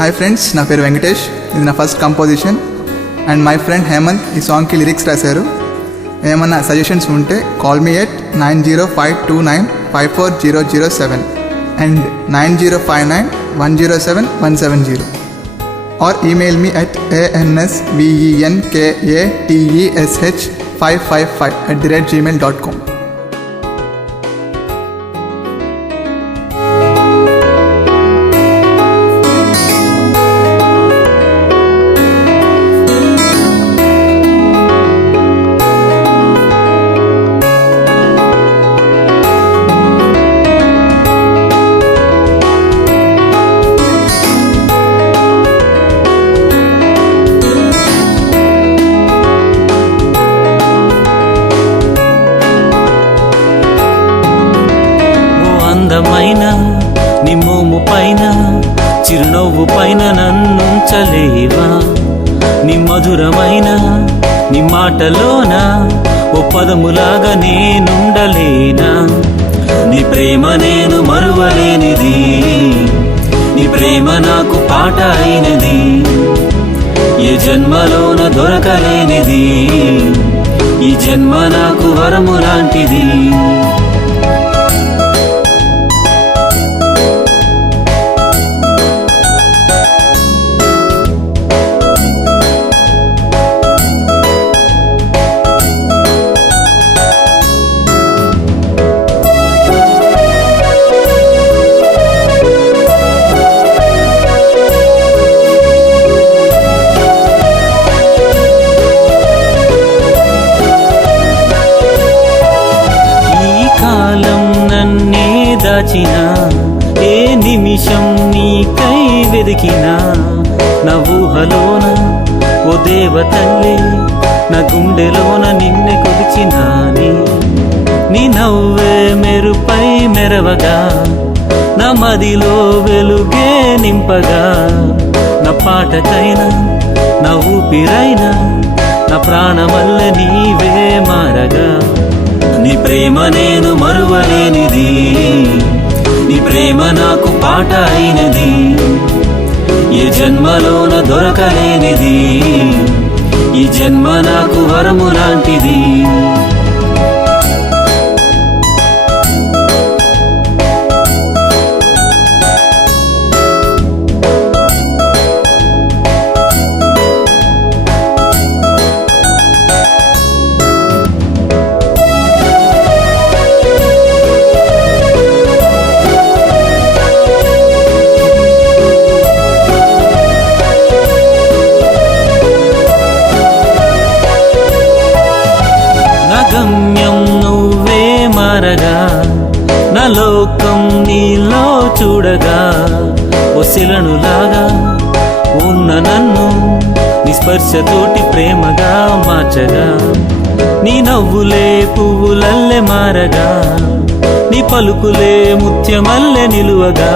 Hi friends, నా పేరు వెంకటేష్. ఇది నా first composition and my friend Hemanth ఈ సాంగ్కి లిరిక్స్ రాశారు. ఏమన్నా సజెషన్స్ ఉంటే call me at 9052954007 and 9059107170 or email me at ansvenkatesh555@gmail.com. అందమైన నీ మోము పైన చిరునవ్వు పైన నన్నుంచలేవా? నీ మధురమైన నీ మాటలోన ఓ పదములాగా నేనుండలేనా? నీ ప్రేమ నేను మరువలేనిది, నీ ప్రేమ నాకు పాట అయినది, ఏ జన్మలోన దొరకలేనిది, ఈ జన్మ నాకు వరము లాంటిది. దాచిన ఏ నిమిషం నీకై వెదికినా, నా ఊహలోన ఓ దేవతల్లి నా గుండెలోన నిన్నే కొలిచినాని. నీ నవ్వే మెరుపై మెరవగా నా మదిలో వెలుగే నింపగా, నా పాటకైనా నా ఊపిరైనా నా ప్రాణమల్ల నీవే మారగా. నీ ప్రేమ నేను మరువలేనిది, నీ ప్రేమ నాకు పాట అయినది, ఏ జన్మలోన దొరకలేనిది, ఈ జన్మ నాకు వరము లాంటిది. గమ్యం నువ్వే మారగా, నా లోకం నీలో చూడగా, ఓ శిలనులాగా ఉన్న నన్ను నీ స్పర్శతోటి ప్రేమగా మార్చగా. నీ నవ్వులే పువ్వులల్లే మారగా, నీ పలుకులే ముత్యమల్లె నిలువగా.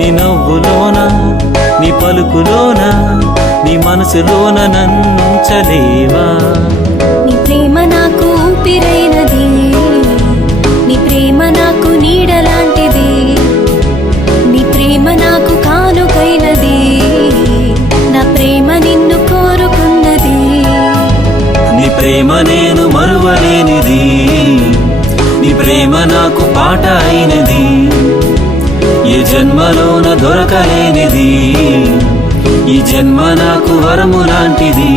నీ నవ్వులోన నీ పలుకులోన నీ మనసులోన నన్నుంచలేవా? నీ ప్రేమ నాకు ఊపిరైనది, నీ ప్రేమ నాకు నీడలాంటిది, నీ ప్రేమ నాకు కానుకైనది, నా ప్రేమ నిన్ను కోరుకున్నది. నీ ప్రేమ నేను మరువలేనిది, నీ ప్రేమ నాకు పాట అయినది, ఏ జన్మలోన దొరకలేనిది, ఈ జన్మ నాకు వరము లాంటిది.